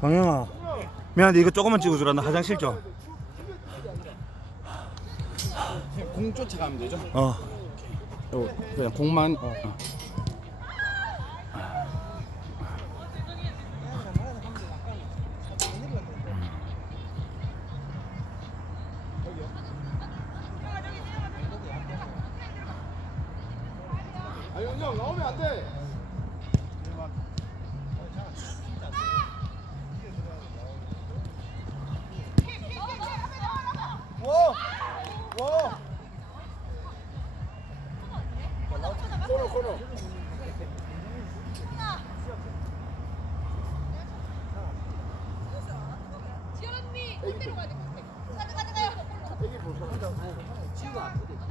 광영아 미안한데 이거 조금만 찍어주라. 나 화장실 좀 공 쫓아가면 되죠? 어. 요, 그냥 공만 어. 어. 아니 형 나오면 안 돼.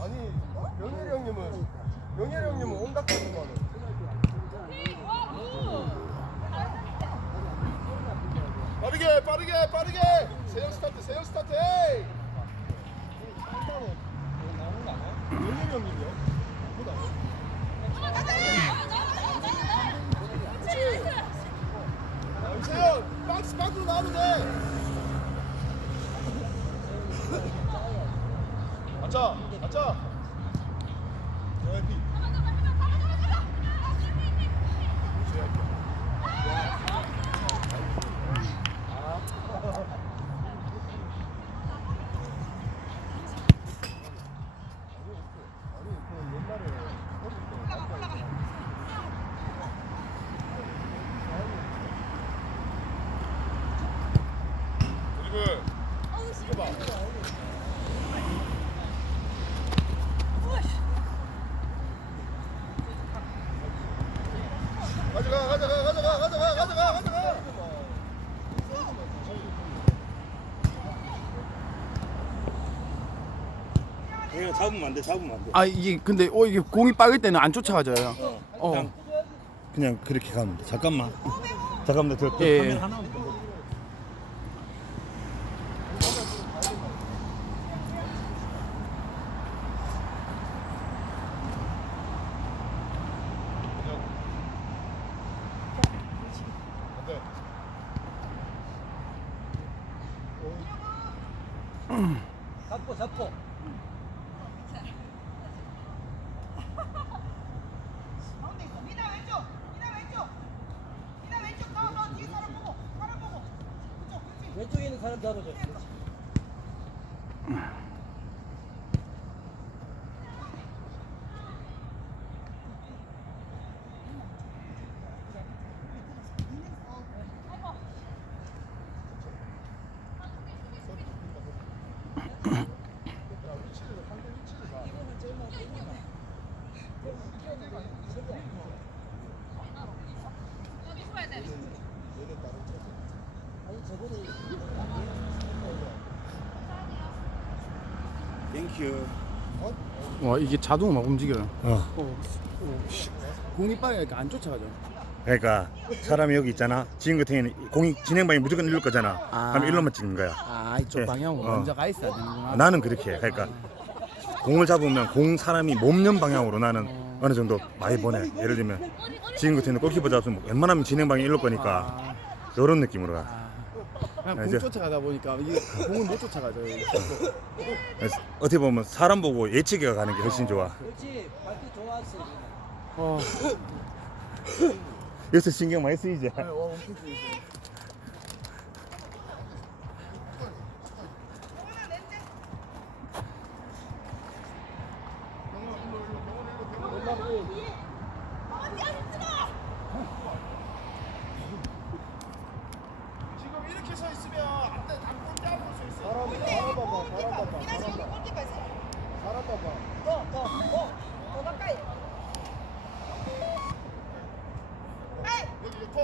아니 영렬이 형님은 영렬이 형님은 온갖 빠르게 세영 박스 밖으로 나와도 돼. 맞자 맞자. JYP. 드리블. 이거 봐. 가져가 가져가 가져가 가져가 가져가 가져가. 그냥 잡으면 안돼 잡으면 안돼 아 이게 근데 어 이게 공이 빠질 때는 안 쫓아가져요. 어. 그냥, 그냥 그렇게 가면 돼 잠깐만 잠깐만 더, 더 예, 화면 예. 하나만 더. 안돼. 잡고 잡고 가운데 있어. 미나 왼쪽. 미나 왼쪽. 미나 왼쪽. 너, 너 뒤에 사람 보고. 사람 보고. 왼쪽에 있는 사람 잡아줘 그렇지. 여기 줘야 돼. 아니 저번에 땡큐 와 이게 자동으로 막 움직여요. 어 공이 빠지니까 안 쫓아가죠. 그러니까 사람이 여기 있잖아 지금 같은 경우는 공이 진행방이 무조건 일로 거잖아 아. 그럼 일로만 찍는 거야 아 이쪽 예. 방향으로 어. 먼저 가 있어야 되는구나. 나는 그렇게 해. 그러니까 공을 잡으면 공 사람이 몸면 방향으로 나는 어느 정도 많이 보내. 예를 들면 지금 같은 경우 골키퍼 잡으면 웬만하면 진행 방향 일로 거니까 이런 느낌으로 가. 아, 그냥 아, 공 이제- 쫓아가다 보니까 이게 공을 못 쫓아가죠. 이게. 그래서 어떻게 보면 사람 보고 예측해 가는 게 훨씬 좋아. 그렇지 발끝 좋았어 어. 여기서 신경 많이 쓰이지. 네, 와, 엄청 좋으세요. 골키퍼.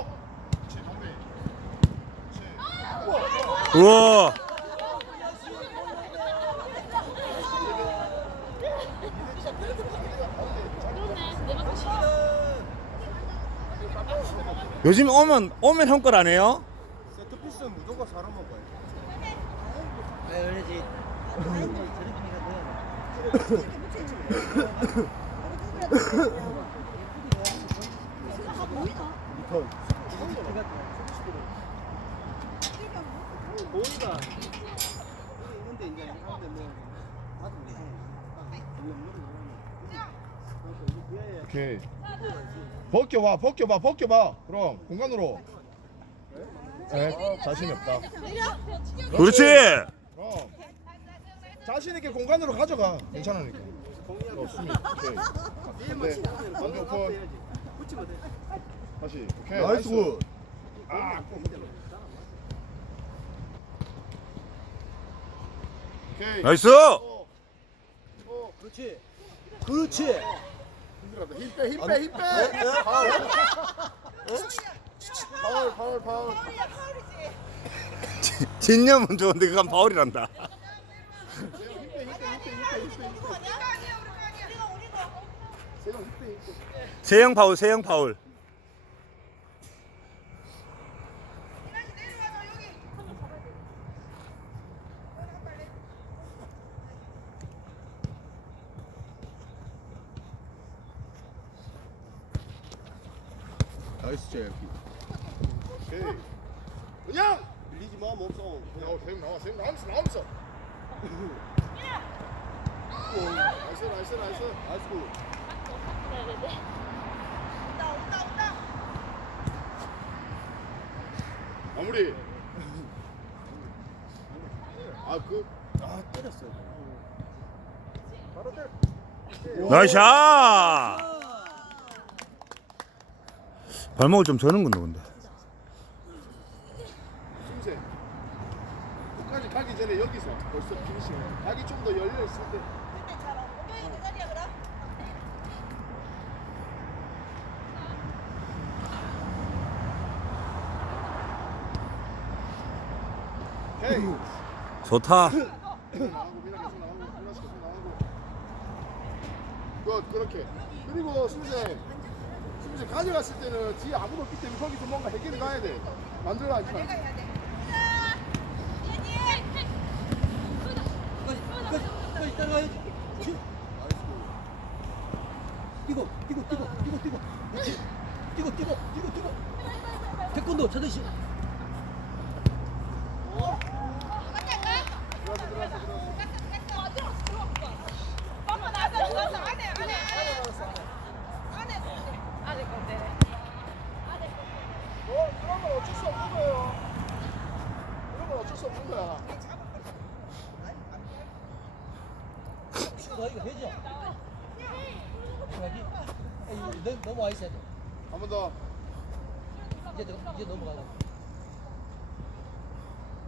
봐. 우와. 요즘 오면 오면 형걸 안 해요? 세트피스는 무조건 사람 먹어야 돼. 네, 그러지. 벗겨봐, 벗겨봐, 벗겨봐. 그럼 공간으로. 네, 자신이 없다. 그렇지. 자신 있게 공간으로 가져가. 괜찮으니까. 어, 수미. 오케이. 네, 완전 오픈. 다시. 오케이. 나이스 굿. 아, 오케이. 나이스. 어, 어, 그렇지. 그렇지. 힘들었다. 힘 빼, 힘 빼, 힘 빼. 파울. 파울, 파울, 파울. 진념은 좋은데 그건 파울이란다. 세영 파울, 세영 파울. 나이스 제피. 오케이. 그냥. 밀리지 마 몸싸움. 나와, 세종 나와, 세종 나오면서, 나오면서. 나이스, 나이스, 나이스. 나이스 굿. 마무리. 아, 그. 아 때렸어요. 바로 때려. 나이스 샷. 발목을 좀 저는 건데 근데. 숨세. 끝까지 가기 전에 여기서 벌써 피니시네. 각이 좀더 열려 있을 때. 좋다. 미나. 그 그렇게. 그리고 숨세. 숨세 가져갔을 때는 뒤에 아무도 없기 때문에 거기서 뭔가 해결이 가야 돼. 만들어 하지 마. 뛰고, 뛰고, 뛰고, 뛰고, 뛰고. 뛰고, 뛰고, 뛰고, 뛰고. 태권도 차듯이. 어, 그런 건 어쩔 수 없는 거예요. 그런 건 어쩔 수 없는 거야. 너 이거 되죠? 여기. 에이, 너, 넘어와 있어야 돼. 한 번 더. 이제, 너- 이제 넘어가자.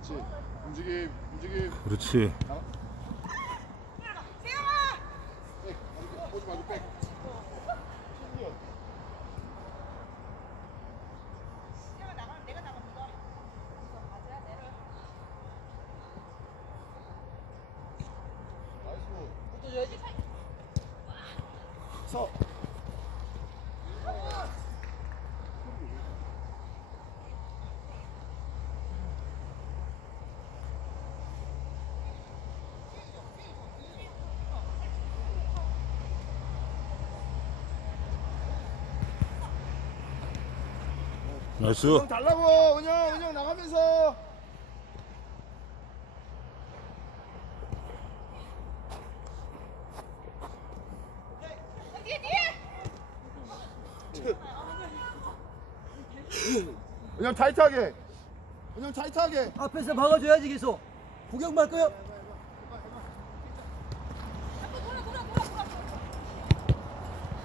그렇지. 움직임, 움직임. 그렇지. 서. 나이스. 형 달라고 은영 은영 나가면서 은영 타이트하게 은영 타이트하게 앞에서 막아줘야지 계속. 구경 말 거요.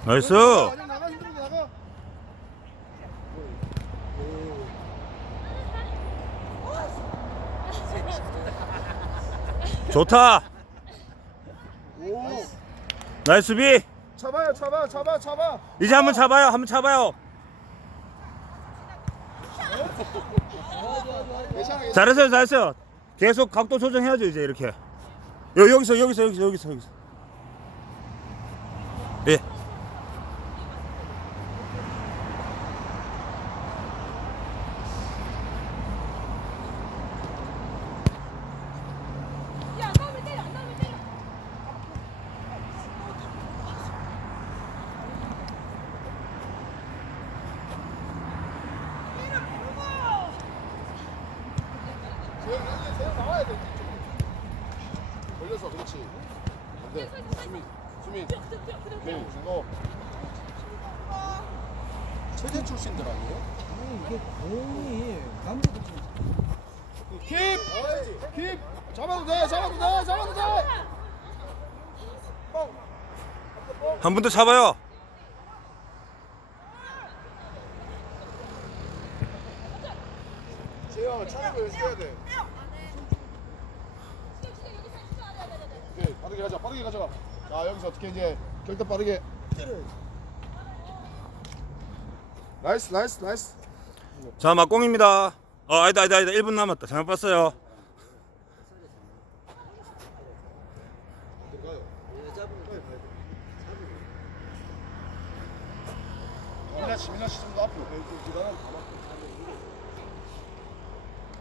나이스. 은영 나가 힘들게 나가 좋다. 오 나이스 비. 잡아요 잡아 잡아 잡아 이제 한번 잡아요. 한번 잡아요. 괜찮아 괜찮아 잘했어요. 잘했어요. 계속 각도 조정해야죠. 이제 이렇게. 여, 여기서 여기서 여기서 여기서 여기서. 예. 이제 세워 나와야 돼. 이쪽으로. 걸려서 그렇지. 안돼. 수민 수민. 네, 너 체대 출신들 아니에요? 아니 이게 공이 감독이 좀 킵! 킵! 잡아도 돼! 잡아도 돼! 잡아도 돼! 한 분 더 잡아요. 재영, 축구를 해줘야 돼. 오케이, 빠르게 가자, 빠르게 가자. 자, 여기서 어떻게 이제 결단 빠르게. 나이스, 나이스, 나이스. 자, 막공입니다. 어, 아니다, 아니다, 아니다. 1분 남았다. 잘못 봤어요. 미나 씨, 미나 씨좀더 앞으로. 기다려,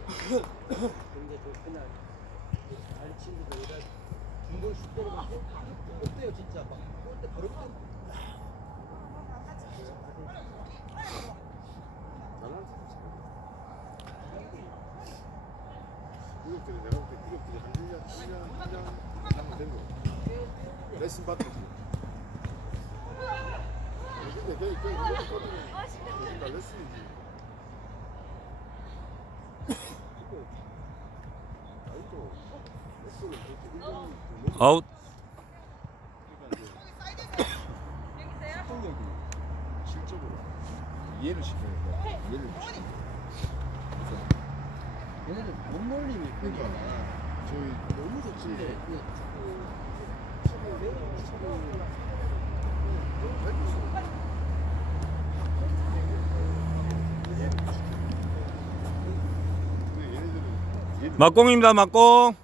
근데 저 그날 잘 친구들 이라 중골 슛 때리면 어때요 진짜 막 골때 바로 때 구역들이 내가 볼때 구역들이 한 1년, 1년, 1년 하면 된 거. 레슨 받는 거. 근데 걔, 걔, 그거 거든 다 레슨이지. 아니죠. 레슨은 그렇게 1년 좀 아웃. 폭력이 실적으로 이해를 시켜야 돼. 이해를 시켜. 얘네들 못 몰림이 그러니까 저희 너무 좋지. 근데 그 얘네들은 막공입니다, 막공.